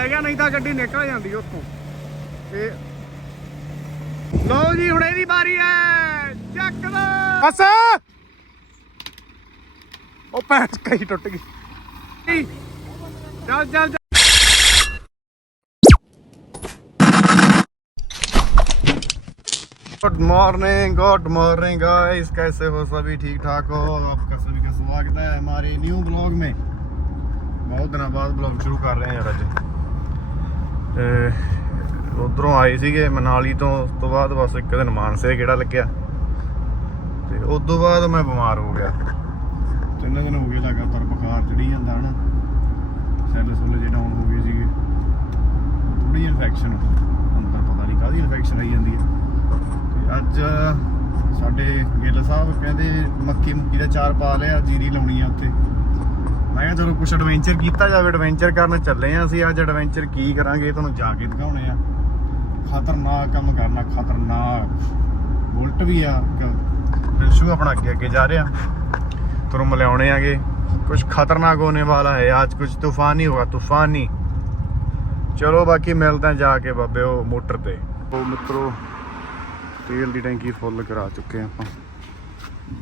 ਹੈਗਾ ਨਹੀਂ ਤਾਂ ਗੱਡੀ ਨਿਕਲ ਜਾਂਦੀ ਉੱਥੋਂ ਤੇ ਲਓ ਜੀ ਹੁਣ ਇਹਦੀ ਵਾਰੀ ਹੈ ਚੱਕ ਦੋ ਬਸ ਉਹ ਪੈਸ ਕਹੀ ਟੁੱਟ ਗਈ ਚੱਲ ਚੱਲ ਚੱਲ। Good morning good morning guys कैसे हो सभी ठीक ठाक हो आपका सभी का स्वागत है हमारे न्यू ब्लॉग में ਬਹੁਤ ਦਿਨਾਂ ਬਾਅਦ ਬਲੌਗ ਸ਼ੁਰੂ ਕਰ ਰਹੇ ਹਾਂ ਯਾਰ ਅੱਜ ਤੇ ਉਧਰੋਂ ਆਏ ਸੀਗੇ ਮਨਾਲੀ ਤੋਂ, ਉਸ ਤੋਂ ਬਾਅਦ ਬਸ ਇੱਕ ਦਿਨ ਮਾਨਸੇ ਕਿਹੜਾ ਲੱਗਿਆ। ਤੇ ਉਸ ਤੋਂ ਬਾਅਦ ਮੈਂ ਬਿਮਾਰ ਹੋ ਗਿਆ। ਤਿੰਨ ਦਿਨ ਹੋ ਗਏ ਲਗਾਤਾਰ ਬੁਖਾਰ ਚੜੀ ਜਾਂਦਾ ਹਨਾ। ਸੈੱਲ ਸੁੱਲ ਜੇ ਡਾਊਨ ਹੋ ਗਏ ਸੀਗੇ। ਥੋੜੀ ਇਨਫੈਕਸ਼ਨ ਅੰਦਰ ਪਤਾ ਨਹੀਂ ਕਾਹਦੀ ਇਨਫੈਕਸ਼ਨ ਆਈ ਜਾਂਦੀ ਹੈ। ਤੇ ਅੱਜ ਸਾਡੇ ਗਿੱਲ ਸਾਹਿਬ ਕਹਿੰਦੇ ਮੱਕੀ ਮੁੱਕੀ ਦਾ ਚਾਰ ਪਾ ਲਿਆ, ਜੀਰੀ ਲਾਉਣੀ ਆ ਉੱਥੇ। ਮੈਂ ਕਿਹਾ ਚਲੋ ਕੁਛ ਐਡਵੈਂਚਰ ਕੀਤਾ ਜਾਵੇ ਐਡਵੈਂਚਰ ਕਰਨ ਚੱਲੇ ਆ ਅਸੀਂ, ਅੱਜ ਐਡਵੈਂਚਰ ਕੀ ਕਰਾਂਗੇ ਤੁਹਾਨੂੰ ਜਾ ਕੇ ਦਿਖਾਉਣੇ ਆ। ਖਤਰਨਾਕ ਕੰਮ ਕਰਨਾ, ਖਤਰਨਾਕ। ਬੁਲਟ ਵੀ ਆ ਸ਼ੂ ਆਪਣਾ ਅੱਗੇ ਅੱਗੇ ਜਾ ਰਿਹਾ। ਤੁਹਾਨੂੰ ਮਿਲਾਉਣੇ ਆਗੇ। ਕੁਝ ਖਤਰਨਾਕ ਹੋਣੇ ਵਾਲਾ ਹੈ, ਅੱਜ ਕੁਝ ਤੂਫਾਨੀ ਹੋਗਾ ਤੂਫਾਨੀ ਚਲੋ ਬਾਕੀ ਮਿਲਦਾ ਜਾ ਕੇ ਬਾਬੇ ਉਹ ਮੋਟਰ ਤੇ। ਉਹ ਮਿੱਤਰੋ, ਤੇਲ ਦੀ ਟੈਂਕੀ ਫੁੱਲ ਕਰਾ ਚੁੱਕੇ ਆ ਆਪਾਂ।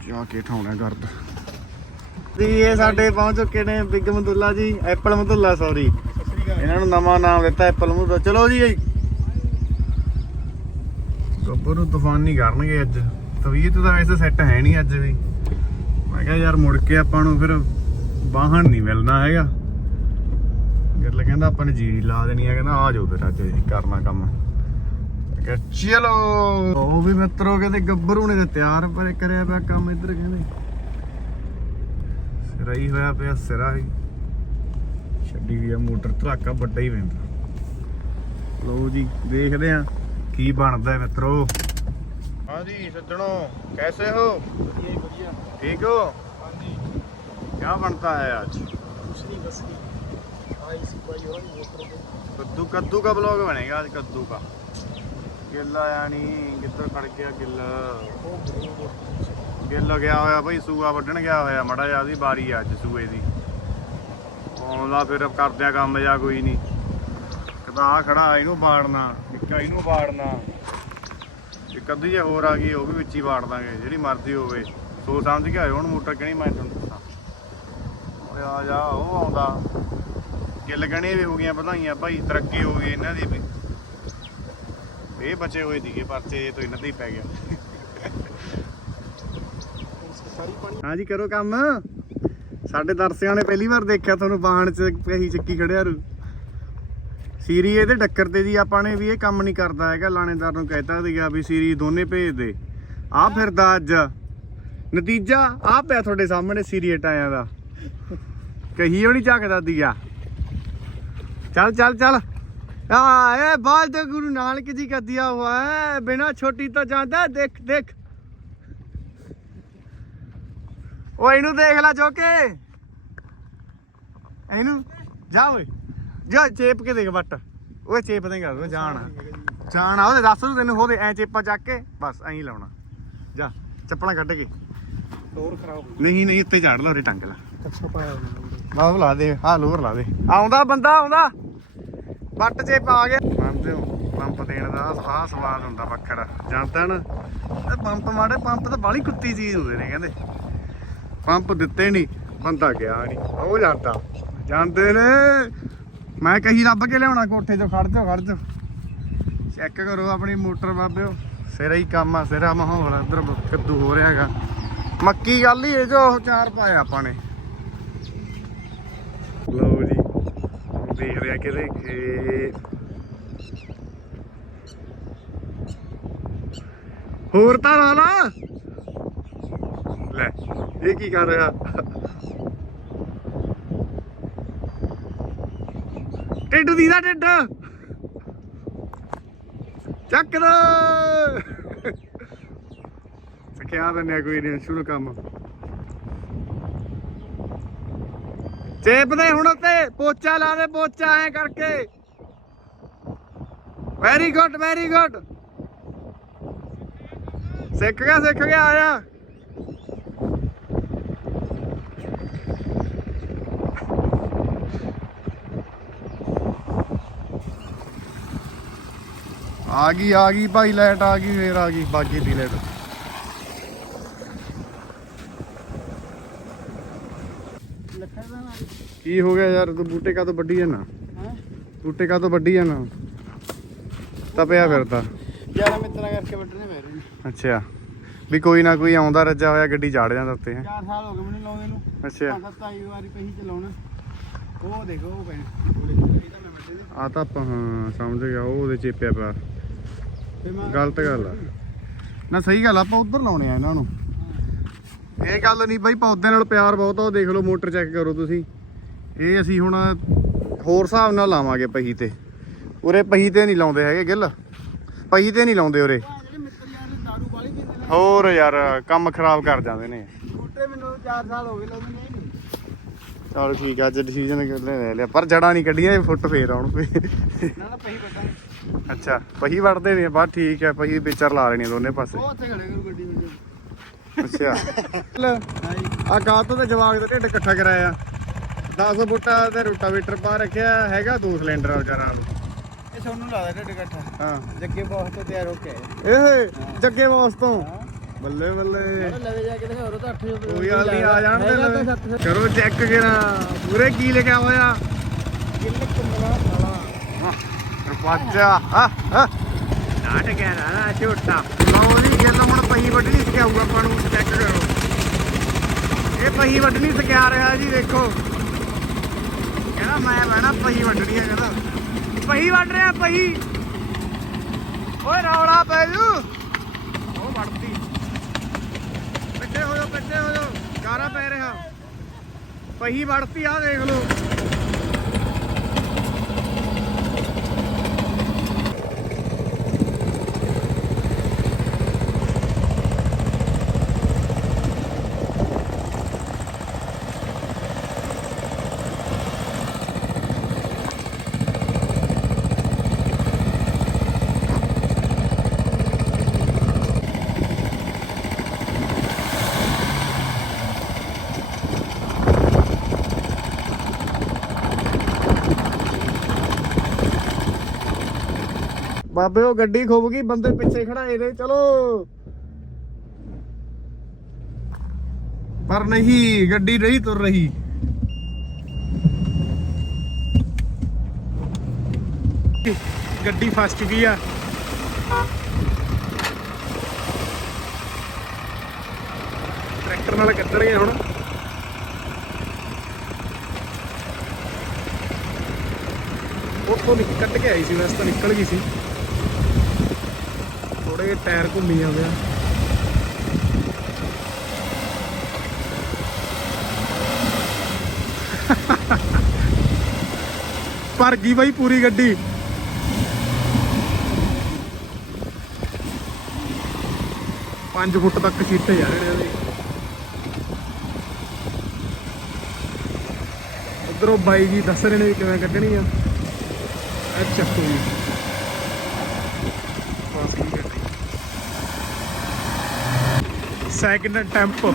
ਜਾ ਕੇ ਠਾਉਣਾ ਗਰਦ। ਜੀ ਇਹ ਸਾਡੇ ਪਹੁੰਚ ਚੁੱਕੇ ਨੇ ਬਿੱਗ ਮਦੁੱਲਾ ਜੀ, ਐਪਲ ਮਦੁੱਲਾ ਸੌਰੀ ਇਹਨਾਂ ਨੂੰ ਨਵਾਂ ਨਾਮ ਦਿੱਤਾ ਐਪਲ ਮਦੁੱਲਾ ਚਲੋ ਜੀ ਗੱਬਰ ਨੂੰ ਤੂਫਾਨ ਨਹੀਂ ਕਰਨਗੇ ਅੱਜ। ਤਵੀਤ ਤਾਂ ਵੈਸੇ ਸੈੱਟ ਹੈ ਨਹੀਂ ਅੱਜ ਵੀ। ਮੈਂ ਕਿਹਾ ਯਾਰ ਮੁੜ ਕੇ ਆਪਾਂ ਨੂੰ ਫਿਰ ਵਾਹਣ ਨਹੀਂ ਮਿਲਣਾ ਹੈਗਾ। ਗੱਲ ਕਹਿੰਦਾ ਆਪਾਂ ਨੇ ਜੀਰੀ ਲਾ ਦੇਣੀ ਹੈ ਕਹਿੰਦਾ ਆ ਜਾਓ ਫਿਰ ਅੱਜ ਕਰਨਾ ਕੰਮ। ਚਲੋ। ਉਹ ਵੀ ਮਿੱਤਰੋ, ਕਹਿੰਦੇ ਗੱਭਰੂ ਨੇ ਤੇ ਤਿਆਰ ਪਰ ਕਰਿਆ ਪਿਆ ਕੰਮ ਇੱਧਰ, ਕਹਿੰਦੇ। ਰਹੀ ਹੋਇਆ ਪਿਆ ਸਿਰਾ ਹੀ। ਛੱਡੀ ਹੋਈ ਆ ਮੋਟਰ ਧੜਾਕਾ ਵੱਡਾ ਹੀ ਪੈਂਦਾ। ਲਓ ਜੀ ਦੇਖਦੇ ਆ ਕੀ ਬਣਦਾ ਮਿੱਤਰੋ। ਹਾਂਜੀ ਸੱਜਣੋ ਕੈਸੇ ਹੋ? ਵਧੀਆ ਵਧੀਆ। ਠੀਕ ਹੋ? ਹਾਂਜੀ। ਕੀ ਬਣਤਾ ਹੈ ਅੱਜ? ਕੁਛ ਨਹੀਂ ਬਸ कद्दू कद्दू का ब्लॉग ਕਿੱਲਾ आज कद्दू का गिल्ला यानी किधर खड़ गया गिल्ला ਗਿੱਲ ਗਿਆ ਹੋਇਆ ਬਈ, ਸੂਆ ਵੱਢਣ ਗਿਆ ਹੋਇਆ, ਮੜਾ ਜਿਹਾ ਉਹਦੀ ਬਾਰੀ ਆ ਅੱਜ ਸੂਏ ਦੀ। ਆਉਂਦਾ ਫਿਰ ਕਰਦਿਆਂ ਕੰਮ ਜਾਂ ਕੋਈ ਨਹੀਂ। ਕਿਤਾ ਆ ਖੜਾ, ਇਹਨੂੰ ਬਾੜਨਾ ਇੱਕ ਇਹਨੂੰ ਬਾੜਨਾ ਇੱਕ ਅੱਧੀ ਜੇ ਹੋਰ ਆ ਗਈ, ਉਹ ਵੀ ਵਿੱਚ ਹੀ ਬਾੜ ਦਾਂਗੇ, ਜਿਹੜੀ ਮਰਜ਼ੀ ਹੋਵੇ। ਸੋ ਸਮਝ ਕੇ ਆਇਓ ਹੁਣ ਮੋਟਰ ਕਿਹੜੀ ਮੈਂ ਤੁਹਾਨੂੰ ਦੱਸਾਂ। ਓਏ ਆ ਜਾ, ਉਹ ਆਉਂਦਾ। ਗਿੱਲ ਗਣੇ ਵੀ ਹੋ ਗਈਆਂ ਵਧਾਈਆਂ, ਭਾਈ, ਤਰੱਕੀ ਹੋ ਗਈ ਇਹਨਾਂ ਦੀ ਵੀ। ਇਹ ਬਚੇ ਹੋਏ ਸੀਗੇ, ਪਰਚੇ, ਇਹ ਤੋਂ ਇਹਨਾਂ ਤੇ ਹੀ ਪੈ ਗਿਆ। ਹਾਂਜੀ, ਕਰੋ ਕੰਮ। ਸਾਡੇ ਦਰਸ਼ਕਾਂ ਨੇ ਪਹਿਲੀ ਵਾਰ ਦੇਖਿਆ ਤੁਹਾਨੂੰ ਵਾਹਣ 'ਚ ਕਹੀ ਚੱਕੀ ਖੜਿਆ ਰੂ। ਸੀਰੀ ਇਹਦੇ ਟੱਕਰ ਤੇ ਜੀ, ਆਪਾਂ ਨੇ ਵੀ ਇਹ ਕੰਮ ਨਹੀਂ ਕਰਦਾ ਹੈਗਾ, ਲਾਣੇਦਾਰ ਨੂੰ ਕਹਿਤਾ ਸੀਗਾ ਵੀ ਸੀਰੀ ਦੋਨੇ ਭੇਜ ਦੇ। ਆ ਫਿਰਦਾ ਅੱਜ। ਨਤੀਜਾ ਆ ਪਿਆ ਤੁਹਾਡੇ ਸਾਹਮਣੇ ਸੀਰੀ ਟਾਇਆਂ ਦਾ। ਕਹੀ ਹੋਣੀ ਝੱਕਦਾ ਦੀਆ। ਚੱਲ ਚੱਲ ਚੱਲ। ਆ, ਇਹ ਬਾਲ ਤੇ ਗੁਰੂ ਨਾਨਕ ਜੀ ਕਾ ਦਿਆ ਹੋਇਆ ਹੈ ਬਿਨਾ ਛੋਟੀ ਤਾਂ ਜਾਂਦਾ, ਦੇਖ ਦੇਖ। ਓਏ ਇਹਨੂੰ ਦੇਖ ਲੈ ਚੋਕੇ ਇਹਨੂੰ ਜਾ ਓਏ। ਜਾ ਚੇਪ ਕੇ ਦੇਖ ਬੱਟ ਓਏ ਚੇਪ ਦੇਗਾ ਉਹ ਜਾਣ ਜਾਣ ਆ ਉਹਦੇ ਦੱਸ ਤੂੰ ਤੈਨੂੰ ਉਹਦੇ ਐ ਚੇਪਾ ਚੱਕ ਕੇ ਬਸ ਐਂ ਲਾਉਣਾ। ਜਾ ਚੱਪਲਾਂ ਕੱਢ ਕੇ। ਟੋਰ ਖਰਾਬ ਨਹੀਂ ਨਹੀਂ ਉੱਤੇ ਝਾੜ ਲਾ ਉਰੇ ਟੰਗ ਲਾ। ਕੱਛਾ ਪਾਇਆ ਲਾ ਦੇ ਆ ਲੋਰ ਲਾ ਦੇ। ਆਉਂਦਾ ਬੰਦਾ ਆਉਂਦਾ। ਬੱਟ ਚ ਪਾ ਗਿਆ। ਮੰਨਦੇ ਹੋ ਪੰਪ ਦੇਣ ਦਾ ਆਹ ਸਵਾਦ ਹੁੰਦਾ ਵੱਖਰਾ। ਜਾਂਦਾ ਨਾ ਪੰਪ ਮਾੜੇ ਪੰਪ ਤਾਂ ਬਾਲੀ ਕੁੱਤੀ ਚੀਜ਼ ਹੁੰਦੇ ਨੇ ਕਹਿੰਦੇ। ਪੰਪ ਦਿੱਤੇ ਨਹੀਂ ਬੰਦਾ ਗਿਆ ਨਹੀਂ ਉਹ ਜਾਂਦਾ। ਜਾਂਦੇ ਨੇ, ਮੈਂ ਕਹੀ ਰੱਬ ਕੇ ਲਿਆਉਣਾ ਕੋਠੇ ਤੋਂ ਖੜ ਜਾ ਖੜ ਜਾ ਚੈੱਕ ਕਰੋ ਆਪਣੀ ਮੋਟਰ ਬਾਬਿਓ, ਸਿਰਾ ਹੀ ਕੰਮ ਆ, ਸਿਰਾ ਮਾਹੌਲ ਇਧਰ ਕੱਦੂ ਹੋ ਰਿਹਾ ਮੱਕੀ ਗੱਲ ਹੀ ਇਹ ਜੋ ਚਾਰ ਪਾਇਆ ਆਪਾਂ ਨੇ। ਲਓ ਜੀ ਦੇਖ ਰਿਹਾ ਕਿਤੇ ਖੇ ਹੋਰ ਤਾਂ ਲਾ ਲਾ। ਲੈ, ਇਹ ਕੀ ਕਰ ਰਿਹਾ? ਟਿੱਡ ਦੀ ਦਾ ਟਿੱਡ ਚੱਕ ਦੋ ਸਿੱਖਿਆ ਦਿੰਦੇ ਕੋਈ ਨਹੀਂ, ਸ਼ੁਰੂ ਕੰਮ। ਚੇਪ ਦੇ ਹੁਣ ਉੱਤੇ, ਪੋਚਾ ਲਾ ਦੇ, ਪੋਚਾ ਐ ਕਰਕੇ। ਵੈਰੀ ਗੁੱਡ ਵੈਰੀ ਗੁੱਡ ਸਿੱਖ ਗਿਆ ਸਿੱਖ ਗਿਆ, ਆਇਆ। ਆ ਗਈ ਆ ਗਈ ਭਾਈ ਲਾਈਟ ਆ ਗਈ ਫੇਰ ਆ ਗਈ ਬਾਗੀ ਦੀ ਲਾਈਟ ਕੀ ਹੋ ਗਿਆ ਯਾਰ ਤੂੰ ਬੂਟੇ ਕਾ ਤੋਂ ਵੱਢੀ ਜਾਣਾ ਹੈ? ਬੂਟੇ ਕਾ ਤੋਂ ਵੱਢੀ ਜਾਣਾ ਤਪਿਆ ਫਿਰਦਾ। ਯਾਰ ਮਿੱਤਰਾਂ ਕਰਕੇ ਵੱਢਣੇ ਨੇ। ਅੱਛਾ। ਵੀ ਕੋਈ ਨਾ ਕੋਈ ਆਉਂਦਾ ਰੱਜਾ ਹੋਇਆ ਗੱਡੀ ਚਾੜ ਜਾਂਦਾ ਉੱਤੇ ਹੈਂ। 4 ਸਾਲ ਹੋ ਗਏ ਮੈਨੂੰ ਲਾਉਂਦੇ ਨੂੰ। ਅੱਛਾ। ਪੰਜ ਸੱਤ ਆਈ ਵਾਰੀ ਪਹੀ ਚਲਾਉਣਾ ਉਹ ਦੇਖੋ ਉਹ ਪੈਣ। ਆ ਤਾਂ ਆਪਾਂ ਹਾਂ ਸਮਝ ਗਿਆ ਉਹ ਉਹਦੇ ਚੇਪਿਆ ਪਿਆ। ਗਲਤ ਗੱਲ ਆ। ਨਾ ਸਹੀ ਗੱਲ ਆ, ਆਪਾਂ ਉਧਰ ਲਾਉਣੇ ਆ ਇਹਨਾਂ ਨੂੰ। ਇਹ ਗੱਲ ਨਹੀਂ ਬਾਈ ਪੌਦਿਆਂ ਨਾਲ ਪਿਆਰ ਬਹੁਤ ਆ ਉਹ ਦੇਖ ਲਓ ਮੋਟਰ ਚੈੱਕ ਕਰੋ ਤੁਸੀਂ। ਇਹ ਅਸੀਂ ਹੁਣ ਹੋਰ ਹਿਸਾਬ ਨਾਲ ਲਾਵਾਂਗੇ ਪਹੀ ਤੇ। ਉਰੇ ਪਹੀ ਤੇ ਨਹੀਂ ਲਾਉਂਦੇ ਹੈਗੇ ਗਿੱਲ। ਪਹੀ ਤੇ ਨਹੀਂ ਲਾਉਂਦੇ ਉਰੇ। ਆਹ ਜਿਹੜੇ ਮਿੱਤਰ ਯਾਰ ਦਾਰੂ ਵਾਲੀ ਪੀਂਦੇ ਨੇ ਹੋਰ ਯਾਰ ਕੰਮ ਖਰਾਬ ਕਰ ਜਾਂਦੇ ਨੇ। ਬੂਟੇ ਮੈਨੂੰ 4 ਸਾਲ ਹੋ ਗਏ ਲਾਉਂਦੇ ਨੇ ਚਲੋ ਠੀਕ ਆ ਅੱਜ ਡਿਸੀਜਨ ਲੈ ਲਿਆ। ਪਰ ਜੜਾਂ ਨਹੀਂ ਕੱਢੀਆਂ ਇਹ ਫੁੱਟ ਫੇਰ ਆਉਣ ਪਏ ਨਾ ਨਾ ਪਹੀ ਵੱਢਾਂਗੇ। ਅੱਛਾ ਪਹੀ ਵੜਦੇ ਨੇ ਬਸ ਠੀਕ ਹੈ ਪਹੀ ਵਿਚਰ ਲਾ ਲੈਣੀ ਦੋਨੇ ਪਾਸੇ। ਉਹ ਉੱਥੇ ਖੜੇ ਕਰੂ ਗੱਡੀ ਵਿੱਚ। ਅੱਛਾ। ਆ ਕਾਤੋਂ ਤੇ ਜਵਾਗ ਦਾ ਢਿੱਡ ਇਕੱਠਾ ਕਰਾਇਆ। 10 ਬੁੱਟਾ ਤੇ ਰੋਟਾਵੇਟਰ ਪਾ ਰੱਖਿਆ ਹੈਗਾ ਦੋ ਸਿਲੰਡਰ ਵਿਚਾਰਾ ਇਹ ਸੋਨੂੰ ਲਾਦਾ ਢੱਡ ਇਕੱਠਾ। ਹਾਂ। ਜੱਗੇ ਬਹੁਤ ਤੋਂ ਤਿਆਰ ਹੋ ਕੇ ਆਏ। ਇਹ ਜੱਗੇ ਬੌਸ ਤੋਂ? ਬੱਲੇ ਬੱਲੇ। ਲਵੇ ਜਾ ਕੇ ਦਿਖਾ ਹੋਰ ਤਾਂ 8 ਕੋਈ ਗੱਲ ਨਹੀਂ ਆ ਜਾਣ ਦੇ ਕਰੋ ਚੈੱਕ ਕਰਾ ਪੂਰੇ ਕੀ ਲਿਖਿਆ ਹੋਇਆ? ਕਿੰਨੇ ਕੁੰਮਲਾ ਸਾਲਾ ਰਪਾਚਾ ਹਾਂ ਹਾਂ। ਨਾਟ ਗਿਆ ਨਾ ਝੋਟਾ ਲਓ ਗੱਲ ਹੁਣ ਪਹੀ ਵੱਢਣੀ ਸਿਖਾਊਗਾ ਆਪਾਂ ਨੂੰ ਚੈੱਕ ਕਰੋ। ਇਹ ਪਹੀ ਵੱਢਣੀ ਸਿਖਾ ਰਿਹਾ ਜੀ, ਦੇਖੋ। ਕਹਿੰਦਾ, ਮੈਂ ਬਹਿਣਾ, ਪਹੀ ਵੱਢਣੀ ਆ, ਕਹਿੰਦਾ। ਪਹੀ ਵੱਢ ਰਿਹਾ, ਪਹੀ। ਓਏ, ਰੌਲਾ ਪੈ ਜੂ। ਉਹ ਵੱਢਦੀ ਪਿੱਛੇ ਹੋ ਜਾ ਪਿੱਛੇ ਹੋ ਜਾ ਗਾਰਾ ਪੈ ਰਿਹਾ। ਪਹੀ ਵੱਢਤੀ ਆ ਦੇਖ ਲਓ। ਬਾਬੇ ਉਹ ਗੱਡੀ ਖੁੱਭ ਗਈ, ਬੰਦੇ ਪਿੱਛੇ ਖੜਾਏ ਨੇ, ਚਲੋ। ਪਰ ਨਹੀਂ, ਗੱਡੀ ਨਹੀਂ ਤੁਰ ਰਹੀ। ਗੱਡੀ ਫਸ ਚੁੱਕੀ ਆ। ਟਰੈਕਟਰ ਨਾਲ ਕੱਢਣਗੇ ਹੁਣ। ਉੱਥੋਂ ਨਿਕ, ਕੱਢ ਕੇ ਆਈ ਸੀ ਵੈਸੇ ਤਾਂ ਨਿਕਲ ਗਈ ਸੀ। ਥੋੜੇ ਜਿਹੇ ਟਾਇਰ ਘੁੰਮੀ ਜਾਂਦੇ ਆ। ਭਰ ਗਈ ਬਾਈ ਪੂਰੀ ਗੱਡੀ। ਪੰਜ ਫੁੱਟ ਤੱਕ ਸੀਟੇ ਜਾ ਰਹੇ ਨੇ ਉਧਰੋਂ ਬਾਈ ਜੀ ਦੱਸ ਰਹੇ ਨੇ ਕਿਵੇਂ ਕੱਢਣੀ ਆ। ਇਹ ਚੱਕੋ ਜੀ ਪਾਸ ਕੀ ਗੱਡੀ ਸੈਕਿੰਡ ਟੈਂਪੋ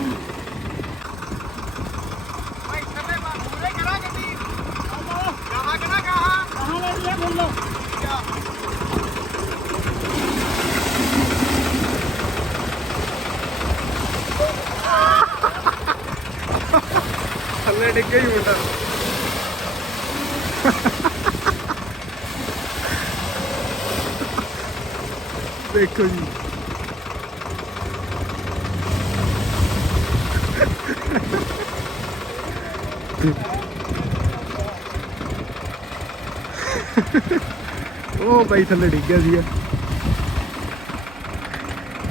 ਥੱਲੇ ਡਿੱਗੇ ਹੀ ਮੁੰਡਾ। ਦੇਖੋ ਜੀ। ਭਾਈ ਥੱਲੇ ਡਿੱਗਿਆ ਸੀ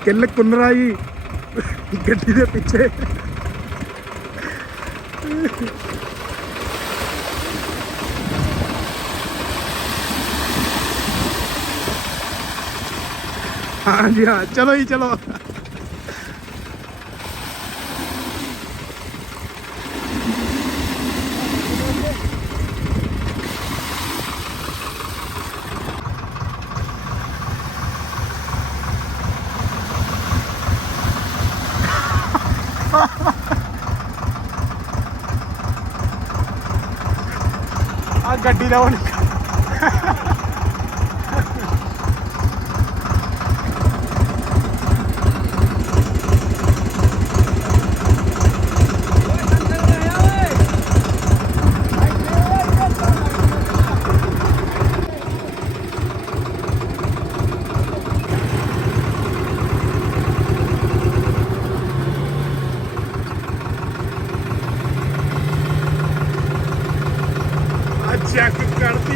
ਕਿੱਲ ਕੁੰਨਰਾ ਜੀ। ਗੱਡੀ ਦੇ ਪਿੱਛੇ। ਹਾਂ ਜੀ ਹਾਂ, ਚਲੋ ਜੀ, ਚਲੋ। ਆ ਗੱਡੀ ਦਾ ਉਹ ਨਿਕਲ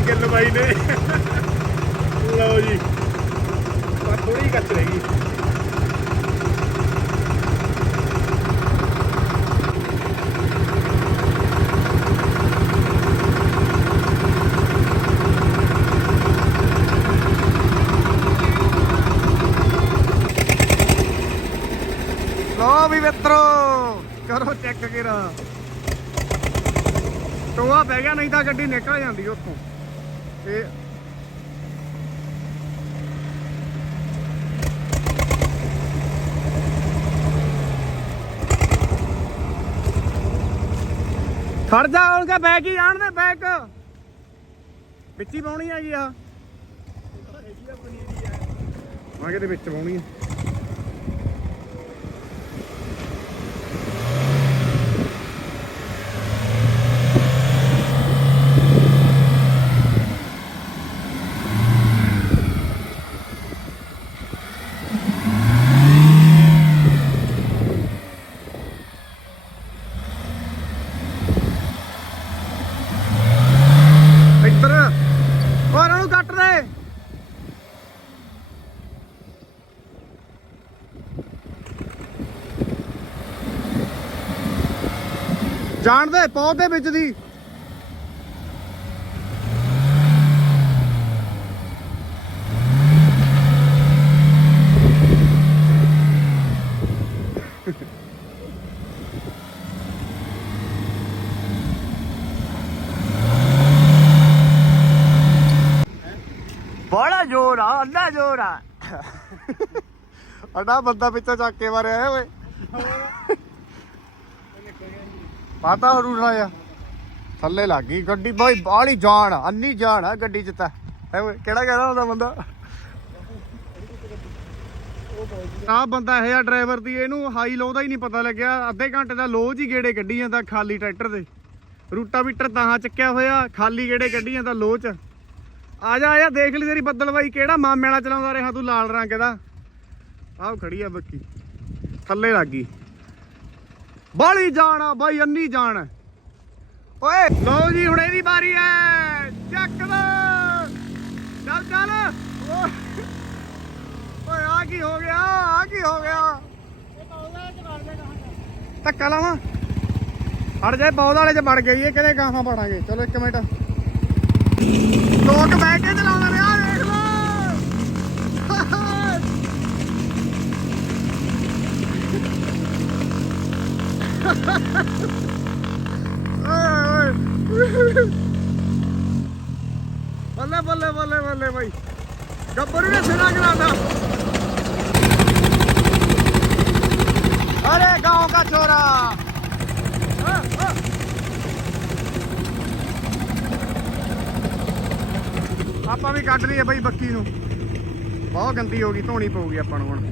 ਗਿੱਲ ਬਾਈ ਨੇ। ਲਓ ਜੀ। ਪਰ ਥੋੜੀ ਕੱਚ ਰਹਿ ਗਈ। ਲੋ ਵੀ ਮਿੱਤਰੋ, ਕਰੋ ਚੈੱਕ ਕਰਾ ਟੋਆ ਪੈ ਗਿਆ, ਨਹੀਂ ਤਾਂ ਗੱਡੀ ਨਿਕਲ ਜਾਂਦੀ ਉੱਥੋਂ। ਇਹ ਖੜ ਜਾ, ਹੁਣ ਬੈਕ ਹੀ ਜਾਣ ਦੇ ਬੈਕ ਵਿੱਚ ਹੀ ਪਾਉਣੀ ਆ ਆ। ਮੈਂ ਕਿਤੇ ਵਿੱਚ ਪਾਉਣੀ ਆ ਇੱਧਰ ਹੋਰ ਉਹਨੂੰ ਕੱਟ ਦੇ ਜਾਣ ਦੇ ਪੌਦ ਦੇ ਵਿੱਚ ਦੀ। ਬੜਾ ਜ਼ੋਰ ਆ ਅੱਡਾ ਜ਼ੋਰ ਆ। ਅੱਡਾ ਬੰਦਾ ਪਿੱਛੇ ਚੱਕ ਕੇ ਮਾਰਿਆ ਓਏ। ਪਤਾ ਹੋ ਰੂਣਾ ਆ। ਥੱਲੇ ਲੱਗ ਗਈ ਗੱਡੀ। ਬਾਈ ਬਾਹਲੀ ਜਾਨ ਅੰਨੀ ਜਾਨ ਆ ਗੱਡੀ ਚ ਤਾਂ। ਕਿਹੜਾ ਕਹਿੰਦਾ ਹੁੰਦਾ ਬੰਦਾ? ਆ ਬੰਦਾ ਇਹ ਆ ਡਰਾਈਵਰ ਦੀ, ਇਹਨੂੰ ਹਾਈ ਲੋ ਦਾ ਹੀ ਨਹੀਂ ਪਤਾ ਲੱਗਿਆ। ਅੱਧੇ ਘੰਟੇ ਦਾ ਲੋ ਜੀ ਗੇੜੇ ਕੱਢੀ ਜਾਂਦਾ ਖਾਲੀ ਟਰੈਕਟਰ ਦੇ। ਰੂਟਾਵੀਟਰ ਤਾਂ ਚੱਕਿਆ ਹੋਇਆ, ਖਾਲੀ ਗੇੜੇ ਕੱਢੀ ਜਾਂਦਾ ਲੋ ਚ। ਆ ਜਾ, ਆ ਦੇਖ ਲਈ ਤੇਰੀ ਬੱਦਲ ਬਾਈ, ਕਿਹੜਾ ਮਾਮੇ ਵਾਲਾ ਚਲਾਉਂਦਾ ਰਿਹਾ ਤੂੰ ਲਾਲ ਰੰਗ ਦਾ। ਆਹ ਖੜੀ ਆ ਬੱਕੀ। ਥੱਲੇ ਲੱਗ ਗਈ। ਬਾਲੀ ਜਾਣ ਆ ਬਾਈ, ਅੰਨੀ ਜਾਣ ਓਏ, ਲਓ ਜੀ, ਹੁਣ ਇਹਦੀ ਵਾਰੀ ਐ। ਚੱਕ ਦੋ ਚੱਲ ਚੱਲ। ਓਏ ਆ ਕੀ ਹੋ ਗਿਆ, ਆ ਕੀ ਹੋ ਗਿਆ? ਧੱਕਾ ਲਾਵਾਂ। ਹੜ ਜਾਏ ਪੌਦ ਵਾਲੇ ਚ ਵੜ ਗਈ ਇਹ ਕਿਹੜੇ ਗਾਹਾਂ ਪੜਾਂਗੇ? ਚਲੋ, ਇੱਕ ਮਿੰਟ। ਲੋਕ ਬਹਿ ਕੇ ਚਲਾਉਂਦੇ ਨੇ ਆ ਦੇਖ ਲੋ ਬੱਲੇ ਬੱਲੇ ਬੱਲੇ ਬੱਲੇ ਭਾਈ ਗੱਬਰੂ ਨੇ ਸਿਰਾ ਕਰਾਤਾ अरे गांव का छोरा हाँ, हाँ। ਆਪਾਂ ਵੀ ਕੱਢ ਲਈਏ ਬਈ ਬੱਕੀ ਨੂੰ ਬਹੁਤ ਗੰਦੀ ਹੋ ਗਈ ਧੋਣੀ ਪਊਗੀ ਆਪਾਂ ਨੂੰ ਹੁਣ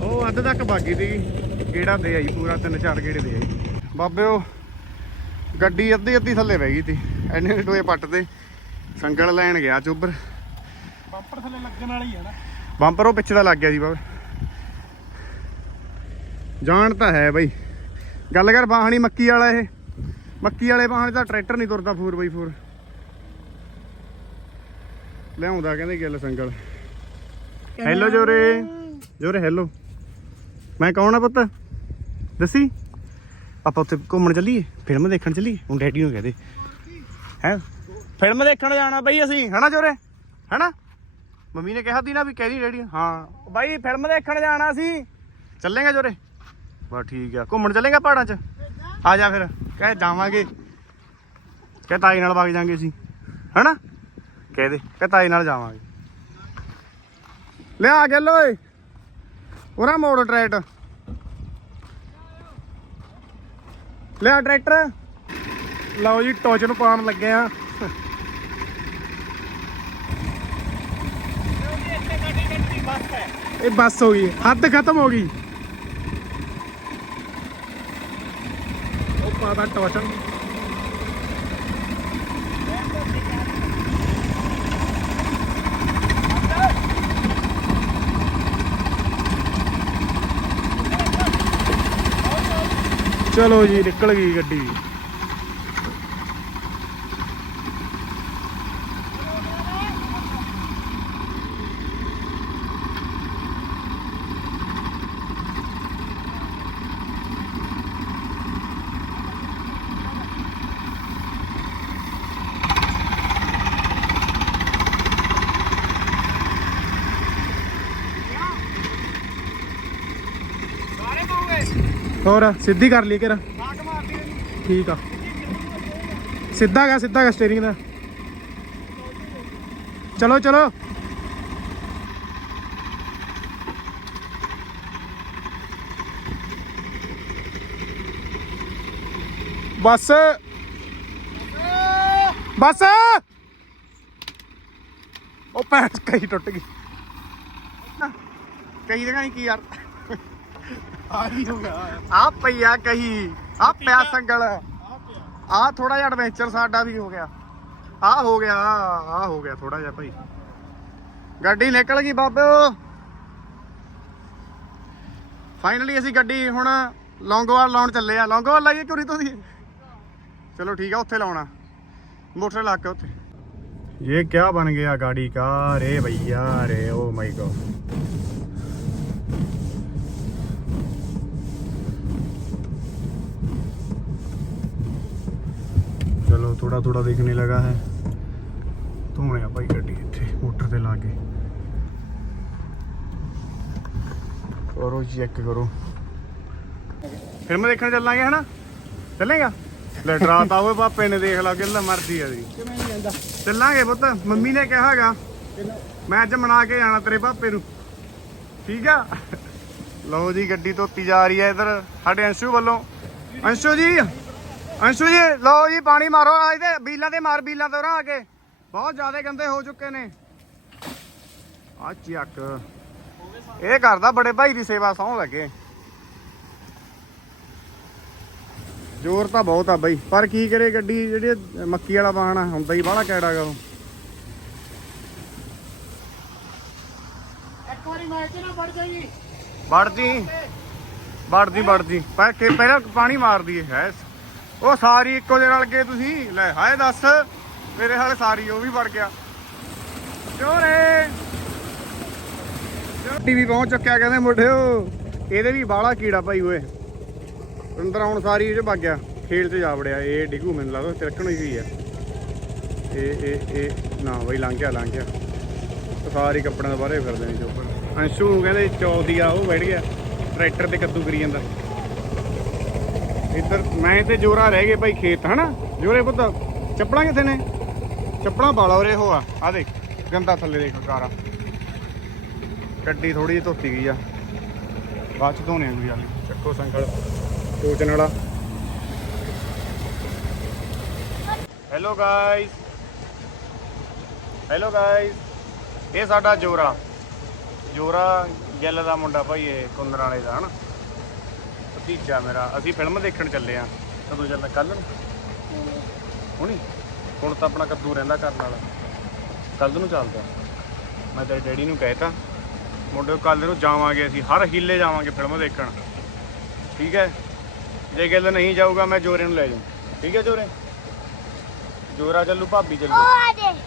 ਉਹ ਅੱਧ ਤੱਕ ਬਾਗੀ ਦੀ ਗੇੜਾ ਦੇ ਆਈ ਪੂਰਾ ਤਿੰਨ ਚਾਰ ਗੇੜੇ ਦੇ ਆਈ। ਬਾਬੇ ਉਹ ਗੱਡੀ ਅੱਧੀ ਅੱਧੀ ਥੱਲੇ ਰਹਿ ਗਈ ਤੀ ਐਨੇ ਟੋਏ ਪੱਟ ਤੇ ਸੰਗਲ ਲੈਣ ਗਿਆ ਚੁੱਬਰ ਬੰਪਰ ਥੱਲੇ ਲੱਗਣ ਵਾਲੀ ਹੈ ਨਾ। ਬੰਪਰ ਉਹ ਪਿੱਛੇ ਦਾ ਲੱਗ ਗਿਆ ਜੀ ਬਾਬੇ। ਜਾਣ ਤਾਂ ਹੈ ਬਈ। ਗੱਲ ਕਰ ਬਾਹਣੀ ਮੱਕੀ ਵਾਲਾ ਇਹ। ਮੱਕੀ ਵਾਲੇ ਬਾਹਣੇ ਤਾਂ ਟਰੈਕਟਰ ਨਹੀਂ ਤੁਰਦਾ 4x4 ਲਿਆਉਂਦਾ ਕਹਿੰਦੇ ਗਿੱਲ ਸੰਗਲ। ਹੈਲੋ ਜੋਰੇ। ਜੋਰੇ ਹੈਲੋ ਮੈਂ ਕੌਣ ਆ ਪੁੱਤ? ਦੱਸੀ? ਆਪਾਂ ਉੱਥੇ ਘੁੰਮਣ ਚੱਲੀਏ, ਫਿਲਮ ਦੇਖਣ ਚੱਲੀਏ, ਹੁਣ ਡੈਡੀ ਨੂੰ ਕਹਦੇ ਹੈ? ਫਿਲਮ ਦੇਖਣ ਜਾਣਾ ਬਈ ਅਸੀਂ, ਹਨਾ ਜੋਰੇ? ਹਨਾ? ਮੰਮੀ ਨੇ ਕਿਹਾ ਦੀ ਨਾ ਵੀ ਕਹਿ ਡੈਡੀ ਹਾਂ, ਬਾਈ ਫਿਲਮ ਦੇਖਣ ਜਾਣਾ ਸੀ। ਚੱਲੇਗਾ ਜੋਰੇ? ਬਸ ਠੀਕ ਆ। ਘੁੰਮਣ ਚੱਲੇਗਾ ਪਹਾੜਾਂ 'ਚ? ਆ ਜਾ ਫਿਰ, ਕਹੇ ਜਾਵਾਂਗੇ। ਕਹੇ ਤਾਈ ਨਾਲ ਵਗ ਜਾਾਂਗੇ ਅਸੀਂ। ਹਨਾ? ਕਹਿ ਦੇ, ਕਹੇ ਤਾਈ ਨਾਲ ਜਾਵਾਂਗੇ। ਲਿਆ ਗੱਲ ਓਏ। ਉਰਾ ਮੋੜ ਟਰੈਕਟਰ। ਲਿਆ ਟਰੈਕਟਰ। ਲਓ ਜੀ, ਟੋਚ ਨੂੰ ਪਾਉਣ ਲੱਗੇ ਆ। ਇਹ ਬੱਸ ਹੋ ਗਈ। ਹੱਦ ਖਤਮ ਹੋ ਗਈ। ਉਹ ਪਾਦਾ ਟੋਚਨ ਚਲੋ ਜੀ ਨਿਕਲ ਗਈ ਗੱਡੀ। ਹੋਰ, ਸਿੱਧੀ ਕਰ ਲਈ ਕਿਰਾ ਹਾਕ ਮਾਰਦੀ ਇਹਨੂੰ ਠੀਕ ਆ। ਸਿੱਧਾ ਗਾ ਸਿੱਧਾ ਗਾ ਸਟੀਅਰਿੰਗ ਦਾ। ਚਲੋ ਚਲੋ। ਬਸ। ਬਸ। ਉਹ ਪੈਰ ਕਹੀ ਟੁੱਟ ਗਈ। ਕਹੀ ਦਿਖਾਈ ਕੀ ਯਾਰ। ਆ ਹੀ ਹੋ ਗਿਆ। ਆ ਪਈਆ ਕਹੀ ਆ ਪਿਆ ਸੰਗਲ। ਆ ਥੋੜਾ ਜਿਹਾ ਐਡਵੈਂਚਰ ਸਾਡਾ ਵੀ ਹੋ ਗਿਆ। ਆ ਹੋ ਗਿਆ ਆ ਹੋ ਗਿਆ ਥੋੜਾ ਜਿਹਾ ਭਾਈ। ਗੱਡੀ ਨਿਕਲ ਗਈ ਬਾਬੇ। ਫਾਈਨਲੀ ਅਸੀਂ ਗੱਡੀ ਹੁਣ ਲੌਂਗੋਵਾਲ ਲਾਉਣ ਚੱਲੇ ਆ। ਲੌਂਗੋਵਾਲ ਲਾਈਏ ਚੋਰੀ ਤੋਂ ਦੀ ਚਲੋ ਠੀਕ ਆ ਉੱਥੇ ਲਾਉਣਾ। ਮੋਟਰ ਲਾ ਕੇ ਉੱਥੇ। ਇਹ ਕੀ ਬਣ ਗਿਆ ਗਾੜੀ ਕਾ ਰੇ ਭਈਆ ਰੇ ਓ ਮਾਈ ਗॉड ਥੋੜਾ ਥੋੜਾ ਦਿਖਣੇ ਲਗਾ ਹੈ। ਧੋਣੇ ਆ ਭਾਈ ਗੱਡੀ ਇੱਥੇ ਮੋਟਰ ਤੇ ਲਾ ਕੇ। ਕਰੋ ਚੈੱਕ ਕਰੋ। ਫਿਲਮ ਦੇਖਣ ਚੱਲਾਂਗੇ ਹਨਾ? ਚੱਲੇਗਾ? ਲੈ ਡਰਾਤਾ ਹੋਏ ਪਾਪੇ ਨੇ ਦੇਖ ਲਾ ਕਿੰਨਾ ਮਰਦੀ ਆ ਜੀ। ਕਿਵੇਂ ਨਹੀਂ ਜਾਂਦਾ? ਚੱਲਾਂਗੇ ਪੁੱਤ ਮੰਮੀ ਨੇ ਕਿਹਾਗਾ ਮੈਂ ਅੱਜ ਮਨਾ ਕੇ ਜਾਣਾ ਤੇਰੇ ਪਾਪੇ ਨੂੰ। ਠੀਕ ਆ? ਲਓ ਜੀ ਗੱਡੀ ਧੋਤੀ ਜਾ ਰਹੀ ਹੈ ਇਧਰ ਸਾਡੇ ਅੰਸ਼ੂ ਵੱਲੋਂ। ਅੰਸ਼ੂ ਜੀ! ਅੰਸ਼ੂ ਜੀ ਲਓ ਜੀ ਪਾਣੀ ਮਾਰੋ। ਆ ਇਹਦੇ ਬੀਲਾਂ ਤੇ ਮਾਰ ਬੀਲਾਂ ਤੇ ਆ ਕੇ। ਬਹੁਤ ਜ਼ਿਆਦਾ ਗੰਦੇ ਹੋ ਚੁੱਕੇ ਨੇ। ਆ ਚੱਕ। ਇਹ ਕਰਦਾ ਬੜੇ ਭਾਈ ਦੀ ਸੇਵਾ ਸੌਂ ਲੱਗੇ। ਜ਼ੋਰ ਤਾਂ ਬਹੁਤ ਆ ਬਈ। ਪਰ ਕੀ ਕਰੇ ਗੱਡੀ ਜਿਹੜੀ ਮੱਕੀ ਵਾਲਾ ਵਾਹਣ ਆ ਹੁੰਦਾ ਹੀ ਬਾਹਲਾ ਕੈੜਾ ਗਾ ਉਹ। ਇੱਕ ਵਾਰੀ ਮੈਂ ਇੱਥੇ ਨਾ ਵੜ ਜਾਈ। ਵੜਦੀ। ਵੜਦੀ ਪਹਿਲਾਂ ਪਾਣੀ ਮਾਰਦੀ ਹੈ ਉਹ ਸਾਰੀ ਇੱਕੋ ਜਿਹੇ ਰਲ ਗਏ ਤੁਸੀਂ, ਲੈ, ਹਾਏ ਦੱਸ, ਮੇਰੇ ਹਾਲੇ ਸਾਰੀ, ਉਹ ਵੀ ਵੜ ਗਿਆ। ਚੋਰੇ ਟੀਵੀ ਪਹੁੰਚ ਚੁੱਕਿਆ ਕਹਿੰਦੇ ਮੁੰਡਿਓ, ਇਹਦੇ ਵੀ ਬਾਹਲਾ ਕੀੜਾ ਭਾਈ ਓਏ। ਅੰਦਰ ਆਉਣ ਸਾਰੀ ਇਹ ਚ ਵਗ ਗਿਆ। ਖੇਲ ਚ ਜਾ ਵੜਿਆ, ਇਹ ਡਿੱਗੂ ਮੈਨੂੰ ਲੱਗਦਾ ਤਿਰਕਣ ਹੀ ਹੋਈ ਆ। ਇਹ ਇਹ ਇਹ, ਨਾ ਬਈ, ਲੰਘ ਗਿਆ ਲੰਘ ਗਿਆ। ਉਹ ਸਾਰੇ ਕੱਪੜਿਆਂ ਦੇ ਬਾਹਰੇ ਫਿਰਦੇ ਨੇ ਚੋਪਰ ਅੰਸ਼ੂ ਨੂੰ ਕਹਿੰਦੇ ਚੌਦੀ ਆ, ਉਹ ਬੈਠ ਗਿਆ। ਟਰੈਕਟਰ ਤੇ ਕੱਦੂ ਕਰੀ ਜਾਂਦਾ। ਇੱਧਰ ਮੈਂ ਤੇ ਜੋਰਾ ਰਹਿ ਗਏ ਭਾਈ ਖੇਤ, ਹਨਾ? ਜੋਰੇ ਪੁੱਤ, ਚੱਪਲਾਂ ਕਿੱਥੇ ਨੇ? ਚੱਪਲਾਂ ਬਾਲਾ ਉਰੇ ਹੋ ਆ ਆ ਦੇਖ, ਗੰਦਾ ਥੱਲੇ ਦੇਖ ਕਾਰਾ ਗੱਡੀ ਥੋੜੀ ਜਿਹੀ ਧੋਤੀ ਗਈ ਆ। ਬਾਅਦ ਚ ਧੋਣੇ ਨੂੰ ਯਾਰ ਚੱਕੋ ਸੰਗਲ, ਟੋਚਣ ਵਾਲਾ। ਹੈਲੋ ਗਾਇਸ ਹੈਲੋ ਗਾਇਸ ਇਹ ਸਾਡਾ ਜੋਰਾ। ਜੋਰਾ ਗਿੱਲ ਦਾ ਮੁੰਡਾ ਭਾਈ, ਇਹ ਕੁੰਦਰ ਵਾਲੇ ਦਾ, ਹਨਾ? ਭਤੀਜਾ ਮੇਰਾ ਅਸੀਂ ਫਿਲਮ ਦੇਖਣ ਚੱਲੇ ਆ। ਕਦੋਂ ਚੱਲਣਾ? ਕੱਲ ਨੂੰ? ਹੁਣੀ? ਹੁਣ ਤਾਂ ਆਪਣਾ ਕੱਦੂ ਰਹਿੰਦਾ ਕਰਨ ਵਾਲਾ ਕੱਲ ਨੂੰ ਚੱਲਦਾ ਮੈਂ ਤੇਰੇ ਡੈਡੀ ਨੂੰ ਕਹਿਤਾ ਮੁੰਡੇ ਕੱਲ ਨੂੰ ਜਾਵਾਂਗੇ ਅਸੀਂ ਹਰ ਹੀਲੇ ਜਾਵਾਂਗੇ ਫਿਲਮ ਦੇਖਣ। ਠੀਕ ਹੈ? ਜੇ ਗਿੱਲ ਨਹੀਂ ਜਾਊਗਾ ਮੈਂ ਜੋਰੇ ਨੂੰ ਲੈ ਜਾਊਂ। ਠੀਕ ਹੈ ਜੋਰੇ? ਜੋਰਾ ਚੱਲੂ ਭਾਬੀ ਚੱਲੂ।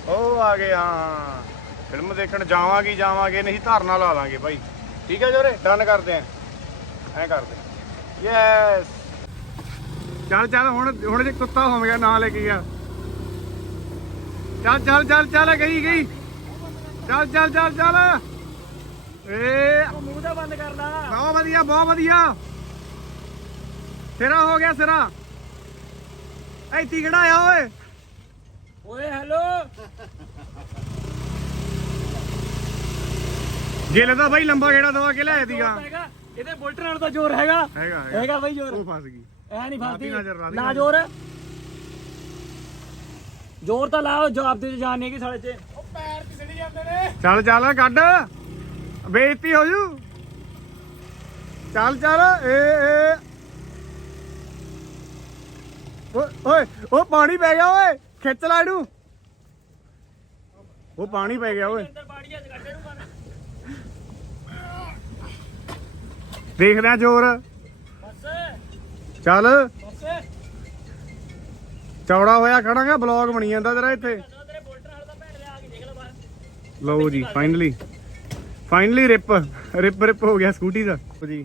ਉਹ ਆ ਗਏ ਹਾਂ ਫਿਲਮ ਦੇਖਣ ਜਾਵਾਂਗੇ ਜਾਵਾਂਗੇ ਨਹੀਂ ਧਰਨਾ ਲਾ ਲਾਂਗੇ ਭਾਈ। ਠੀਕ ਹੈ ਜੋਰੇ? ਡਨ ਕਰਦੇ ਆਂ। ਐ ਕਰਦੇ ਯੈਸ ਚੱਲ ਚੱਲ ਹੁਣ ਹੁਣ ਜੇ ਕੁੱਤਾ ਹੋ ਗਿਆ ਨਾਂ ਲੈ ਕੇ ਗਿਆ। ਚੱਲ ਚੱਲ ਚੱਲ ਚੱਲ ਗਈ ਗਈ। ਚੱਲ ਚੱਲ ਚੱਲ ਚੱਲ। ਏ। ਮੂੰਹ ਦਾ ਬੰਦ ਕਰ ਲਾ। ਬਹੁਤ ਵਧੀਆ ਬਹੁਤ ਵਧੀਆ। ਸਿਰਾ ਹੋ ਗਿਆ ਸਿਰਾ। ਐਤੀ ਕਿਹੜਾ ਆ ਓਏ। ਓਏ ਹੈਲੋ ਗਿੱਲ ਦਾ ਬਾਈ ਲੰਬਾ ਗੇੜਾ ਦਵਾ ਕੇ ਲਿਆਇਆ ਦੀਗਾ ਇਹਦੇ ਬੁਲਟ ਨਾਲ ਤਾਂ ਜ਼ੋਰ ਹੈਗਾ। ਹੈਗਾ ਹੈਗਾ। ਬਾਈ ਜ਼ੋਰ। ਉਹ ਫਸ ਗਈ। ਐ ਨਹੀਂ ਫਸਦੀ। ਨਾ। ਜ਼ੋਰ। ਜ਼ੋਰ ਤਾਂ ਲਾਓ ਜਵਾਬ ਦੇ ਜਾਣੇ ਕਿ ਸਾਲੇ ਚ। ਉਹ ਪੈਰ ਕਿਸੇ ਨਹੀਂ ਜਾਂਦੇ ਨੇ। ਚੱਲ ਚੱਲ ਕੱਢ। ਬੇਇੱਜ਼ਤੀ ਹੋ ਜੂ। ਚੱਲ ਚੱਲ ਏ ਏ। ਓਏ ਓਏ ਉਹ ਪਾਣੀ ਪੈ ਗਿਆ ਓਏ। ਖਿੱਚ ਲੈ ਇਹਨੂੰ। ਉਹ ਪਾਣੀ ਪੈ ਗਿਆ ਓਏ ਅੰਦਰ ਬਾੜੀਆਂ ਚ ਕੱਢੇ ਨੂੰ ਕਰ ਦੇਖਦੇ ਆ ਜ਼ੋਰ। ਚੱਲ। ਚੌੜਾ ਹੋਇਆ ਖੜਾਂਗਾ, ਬਲੌਗ ਬਣੀ ਜਾਂਦਾ ਤੇਰਾ ਇੱਥੇ। ਲਓ ਜੀ finally finally rip rip rip ਹੋ ਗਿਆ ਸਕੂਟੀ ਦਾ। ਜੀ,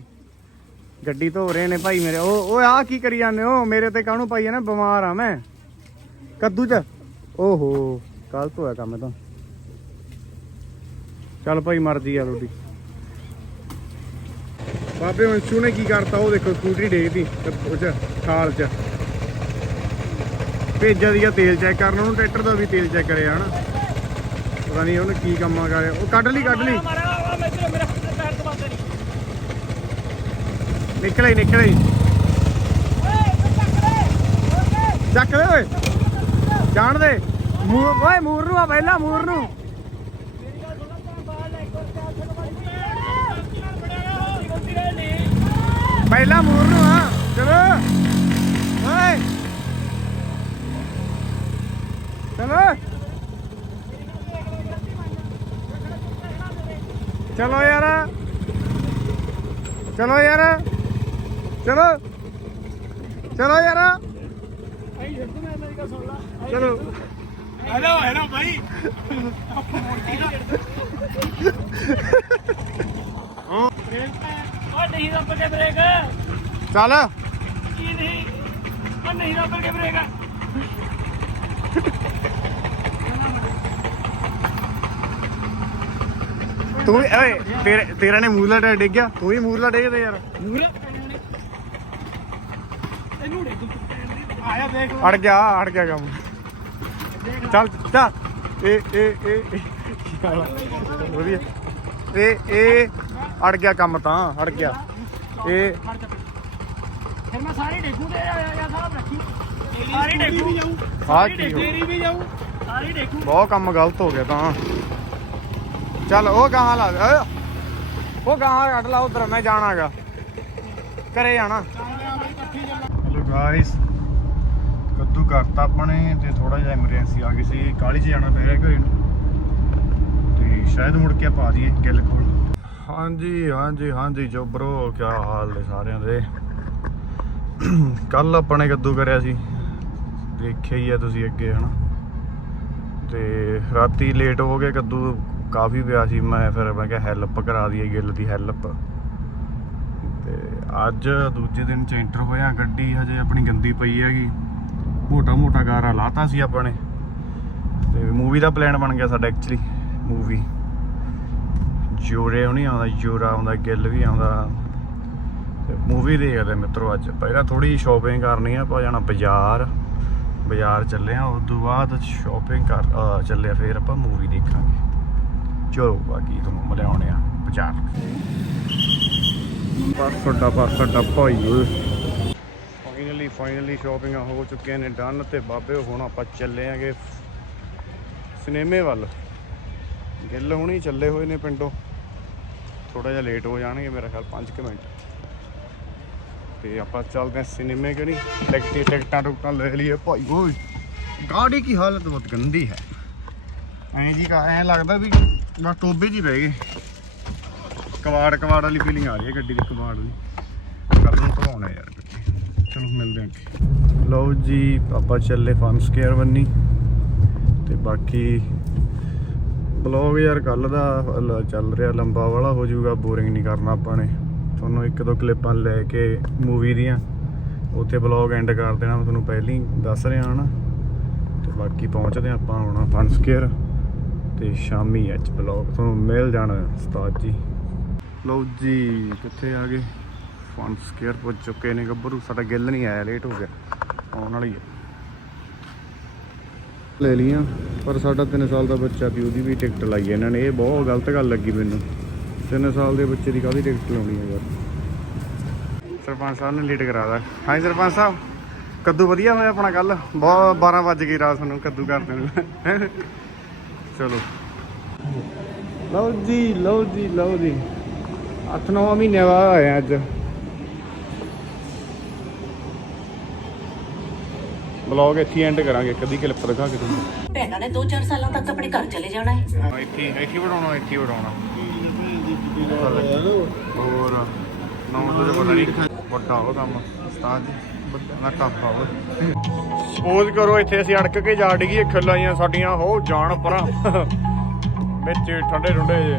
ਗੱਡੀ ਧੋ ਰਹੇ ਨੇ ਭਾਈ ਮੇਰੇ। ਉਹ ਉਹ ਆ ਕੀ ਕਰੀ ਜਾਂਦੇ ਹੋ? ਮੇਰੇ ਤੇ ਕਾਹਨੂੰ ਪਾਈ ਹੈ ਨਾ, ਬਿਮਾਰ ਆ ਮੈਂ। ਕੱਦੂ ਚ। ਓਹੋ ਕੱਲ ਤੋਂ ਹੋਇਆ ਕੰਮ ਤਾਂ। ਚੱਲ ਭਾਈ, ਮਰਜ਼ੀ ਆ ਤੁਹਾਡੀ। ਬਾਬੇ ਅੰਸ਼ੂ ਨੇ ਕੀ ਕਰਤਾ ਉਹ ਦੇਖੋ ਸਕੂਟਰੀ ਡੇਗਦੀ ਉਹ ਚ ਖਾਲ ਚ। ਭੇਜਿਆ ਦੀਆ ਤੇਲ ਚੈੱਕ ਕਰਨ ਉਹਨੂੰ ਟਰੈਕਟਰ ਦਾ ਵੀ ਤੇਲ ਚੈੱਕ ਕਰਿਆ ਹਨਾ। ਪਤਾ ਨਹੀਂ ਉਹਨੇ ਕੀ ਕੰਮਾਂ ਕਰਿਆ। ਉਹ ਕੱਢ ਲਈ ਕੱਢ ਲਈ। ਨਿਕਲੇ ਹੀ, ਨਿਕਲੇ। ਹੀ। ਚੱਕ ਲੈ ਓਏ। ਜਾਣ ਦੇ। ਮੂਰ ਓਏ ਮੂਰ ਨੂੰ ਆ ਪਹਿਲਾਂ ਮੂਰ ਨੂੰ। ਪਹਿਲਾਂ ਮੂਰ ਨੂੰ ਆ ਚਲੋ। ਓਏ। ਚਲੋ। ਚਲੋ ਯਾਰ। ਚਲੋ ਯਾਰ। ਚਲੋ। ਚਲੋ ਯਾਰ। ਚਲੋ। ਹੈਲੋ ਹੈਲੋ ਭਾਈ ਓ ਨਹੀਂ ਰੱਬ ਕੇ ਬ੍ਰੇਕ। ਚੱਲ। ਕੀ ਨਹੀਂ ਓ ਨਹੀਂ ਰੱਬ ਕੇ ਬ੍ਰੇਕ। ਤੂੰ ਵੀ- ਓਏ ਤੇਰੇ ਤੇਰਾ ਨੇ ਮੂਰਲਾ ਟਾਇਰ ਡਿੱਗ ਗਿਆ। ਤੂੰ ਵੀ ਮੂਰਲਾ ਡਿੱਗ ਦੇ ਯਾਰ। ਮੂਰਾ ਇਹਨੂੰ ਡੇ ਆਇਆ ਦੇਖ ਅੜ ਗਿਆ ਅੜ ਗਿਆ ਕੰਮ। ਚੱਲ ਚੱਲ। ਏ ਏ ਏ ਏ। ਚੱਲ, ਵਧੀਆ ਏ ਏ ਅੜ ਗਿਆ ਕੰਮ ਤਾਂ ਅੜ ਗਿਆ। ਏ ਫਿਰ ਮੈਂ ਸਾਰੀ ਡੇਗੂ ਦੇ ਆ ਯਾ ਸਾਹਿਬ ਰੱਖੀ। ਸਾਰੀ ਡੇਗੂ ਵੀ ਜਾਊ। ਆ ਕੀ ਹੋ ਤੇਰੀ ਵੀ ਜਾਊ। ਸਾਰੀ ਡੇਗੂ। ਬਹੁਤ ਕੰਮ ਗਲਤ ਹੋ ਗਿਆ ਤਾਂ। ਚੱਲ ਉਹ ਗਾਹਾਂ ਲਾ ਓਏ, ਉਹ ਗਾਹਾਂ ਕੱਢ ਲਾ ਉਧਰ ਮੈਂ ਜਾਣਾਗਾ ਘਰੇ ਜਾਣਾ। ਹਲੋ ਗਾਇਸ ਕੱਦੂ ਕਰਤਾ ਆਪਣੇ ਤੇ ਥੋੜਾ ਜਿਹਾ ਐਮਰਜੈਂਸੀ ਆ ਗਈ ਸੀ। ਕਾਲੀ ਚ ਜਾਣਾ ਪੈ ਰਿਹਾ ਘਰੇ ਨੂੰ। ਤੇ ਸ਼ਾਇਦ ਮੁੜ ਕੇ ਪਾ ਦਈਏ ਗਿੱਲ ਕੋਲ। ਹਾਂਜੀ ਹਾਂਜੀ ਹਾਂਜੀ ਜੋਬਰੋ ਕੀ ਹਾਲ ਨੇ ਸਾਰਿਆਂ ਦੇ। ਕੱਲ ਆਪਣੇ ਕੱਦੂ ਕਰਿਆ ਸੀ। ਦੇਖਿਆ ਹੀ ਆ ਤੁਸੀਂ ਅੱਗੇ, ਹਨਾ। ਤੇ ਰਾਤੀ ਲੇਟ ਹੋ ਗਏ, ਕੱਦੂ ਕਾਫੀ ਪਿਆ ਸੀ। ਮੈਂ ਫਿਰ ਮੈਂ ਕਿਹਾ ਹੈਲਪ ਕਰਾ ਦਈਏ, ਗਿੱਲ ਦੀ ਹੈਲਪ ਤੇ ਅੱਜ ਦੂਜੇ ਦਿਨ ਚ ਇੰਟਰ ਹੋਇਆ, ਗੱਡੀ ਹਜੇ ਆਪਣੀ ਗੰਦੀ ਪਈ ਹੈਗੀ। ਮੋਟਾ ਮੋਟਾ ਗਾਰਾ ਲਾਤਾ ਸੀ ਆਪਾਂ ਨੇ ਤੇ ਮੂਵੀ ਦਾ ਪਲਾਨ ਬਣ ਗਿਆ ਸਾਡਾ ਐਕਚੁਅਲੀ ਮੂਵੀ ਜੋਰੇ ਹੁਣੀ ਆਉਂਦਾ ਜੋਰਾ ਆਉਂਦਾ, ਗਿੱਲ ਵੀ ਆਉਂਦਾ। ਤੇ ਮੂਵੀ ਦੇਖਦੇ ਮਿੱਤਰੋ ਅੱਜ। ਪਹਿਲਾਂ ਥੋੜੀ ਸ਼ਾਪਿੰਗ ਕਰਨੀ ਆ, ਆਪਾਂ ਜਾਣਾ ਬਾਜ਼ਾਰ। ਬਾਜ਼ਾਰ ਚੱਲੇ ਆ ਉਸ ਤੋਂ ਬਾਅਦ ਸ਼ਾਪਿੰਗ ਕਰ ਚੱਲੇ ਆ, ਫਿਰ ਆਪਾਂ ਮੂਵੀ ਦੇਖਾਂਗੇ। ਚਲੋ ਬਾਕੀ ਤੁਹਾਨੂੰ ਮਿਲਾਉਣੇ ਆ ਬਾਜ਼ਾਰ। ਬਸ ਸਾਡਾ ਬਸ ਸਾਡਾ ਭਾਈ। ਫਾਈਨਲੀ ਫਾਈਨਲੀ ਸ਼ਾਪਿੰਗਾਂ ਹੋ ਚੁੱਕੀਆਂ ਨੇ ਡਨ ਤੇ ਬਾਬੇ, ਹੁਣ ਆਪਾਂ ਚੱਲੇ ਆਂਗੇ ਸਿਨੇਮੇ ਵੱਲ। ਗਿੱਲ ਹੁਣੀ ਚੱਲੇ ਹੋਏ ਨੇ ਪਿੰਡੋਂ। ਥੋੜਾ ਜਿਹਾ ਲੇਟ ਹੋ ਜਾਣਗੇ ਮੇਰਾ ਖਿਆਲ 5 ਮਿੰਟ। ਤੇ ਆਪਾਂ ਚੱਲਦੇ ਹਾਂ ਸਿਨੇਮੇ ਕਿ ਨਹੀਂ? ਟਿਕਟ ਟਿਕਟਾਂ ਟੁਕਟਾਂ ਲੈ ਲਈਏ ਭਾਈ ਓਏ। ਗਾੜੀ ਕੀ ਹਾਲਤ ਬਹੁਤ ਗੰਦੀ ਹੈ। ਐਂ ਜੀ ਕਾ ਐਂ ਲੱਗਦਾ ਵੀ ਬਸ ਟੋਬੇ 'ਚ ਬਹਿ ਗਏ। ਕਵਾੜ ਕਵਾੜ ਵਾਲੀ ਫੀਲਿੰਗ ਆ ਰਹੀ ਹੈ ਗੱਡੀ ਦੇ, ਕਵਾੜ ਦੀ ਕੱਲ ਨੂੰ ਧਵਾਉਣਾ ਯਾਰ ਚਲੋ ਮਿਲਦੇ ਹਾਂ ਅੱਗੇ। ਲਓ ਜੀ, ਆਪਾਂ ਚੱਲੇ ਫਨ ਸਕੇਅਰ ਬੰਨੀ ਤੇ ਬਾਕੀ ਬਲੌਗ ਯਾਰ ਕੱਲ ਦਾ ਚੱਲ ਰਿਹਾ, ਲੰਬਾ ਵਾਲਾ ਹੋ ਜਾਊਗਾ ਬੋਰਿੰਗ ਨਹੀਂ ਕਰਨਾ ਆਪਾਂ ਨੇ। ਤੁਹਾਨੂੰ ਇੱਕ ਦੋ ਕਲਿੱਪਾਂ ਲੈ ਕੇ ਮੂਵੀ ਦੀਆਂ, ਉੱਥੇ ਬਲੌਗ ਐਂਡ ਕਰ ਦੇਣਾ, ਮੈਂ ਤੁਹਾਨੂੰ ਪਹਿਲਾਂ ਹੀ ਦੱਸ ਰਿਹਾ ਹਾਂ ਨਾ ਤੇ ਬਾਕੀ ਪਹੁੰਚਦੇ ਹਾਂ ਆਪਾਂ ਹੁਣ ਫਨ ਸਕੇਅਰ ਤੇ ਸ਼ਾਮੀ ਅੱਜ ਬਲੌਗ ਤੁਹਾਨੂੰ ਮਿਲ ਜਾਣਾ ਉਸਤਾਦ ਜੀ। ਲਓ ਜੀ, ਕਿੱਥੇ ਆ ਗਏ? ਫਨ ਸਕੇਅਰ ਪਹੁੰਚ ਚੁੱਕੇ ਨੇ ਗੱਭਰੂ, ਸਾਡਾ ਗਿੱਲ ਨਹੀਂ ਆਇਆ ਲੇਟ ਹੋ ਗਿਆ। ਆਉਣ ਵਾਲੀ ਹੈ। ਲੈ ਲੀਆਂ ਪਰ ਸਾਡਾ 3 ਸਾਲ ਦਾ ਬੱਚਾ ਵੀ ਉਹਦੀ ਵੀ ਟਿਕਟ ਲਾਈ ਇਹਨਾਂ ਨੇ। ਇਹ ਬਹੁਤ ਗਲਤ ਗੱਲ ਲੱਗੀ ਮੈਨੂੰ। 3 ਸਾਲ ਦੇ ਬੱਚੇ ਦੀ ਕਾਹਦੀ ਟਿਕਟ ਲਾਉਣੀ ਹੈ ਯਾਰ? ਸਰਪੰਚ ਸਾਹਿਬ ਨੇ ਲੇਟ ਕਰਾਦਾ ਹਾਂਜੀ ਸਰਪੰਚ ਸਾਹਿਬ, ਕੱਦੂ ਵਧੀਆ ਹੋਇਆ ਆਪਣਾ ਕੱਲ? ਬਹੁਤ 12 ਵਜ ਗਈ ਰਾਤ ਨੂੰ ਕੱਦੂ ਕਰਦੇ ਨੂੰ। ਚਲੋ। ਲਓ ਜੀ ਲਓ ਜੀ ਲਓ ਜੀ। 8-9 ਮਹੀਨੇ ਬਾਅਦ ਆਏ ਅੱਜ। ਬਲੌਗ ਇੱਥੇ ਐਂਡ ਕਰਾਂਗੇ। ਕਦੀ ਕਲਿੱਪ ਦਿਖਾ ਕੇ ਤੁਹਾਨੂੰ। ਭੈਣਾਂ ਨੇ 2-4 ਸਾਲਾਂ ਤੱਕ ਆਪਣੇ ਘਰ ਚਲੇ ਜਾਣਾ ਹੈ। ਇੱਥੇ ਇੱਥੇ ਬਣਾਉਣਾ ਇੱਥੇ ਬਣਾਉਣਾ ਹੋਰ, ਨੌ ਤੋਂ ਪਤਾ ਨਹੀਂ ਵੱਡਾ ਉਹ ਕੰਮ, ਉਸਤਾਦ ਵੱਡਾ ਨਾ ਟੱਪ ਆਵ ਸਪੋਜ਼ ਕਰੋ, ਇੱਥੇ ਅਸੀਂ ਅੜਕ ਕੇ ਜਾ ਡਿੱਗੀਏ, ਖੱਲਾਈਆਂ ਸਾਡੀਆਂ, ਹੋ ਜਾਣ ਪਰਾਂ। ਵਿੱਚ ਠੰਡੇ ਠੰਡੇ ਜੇ।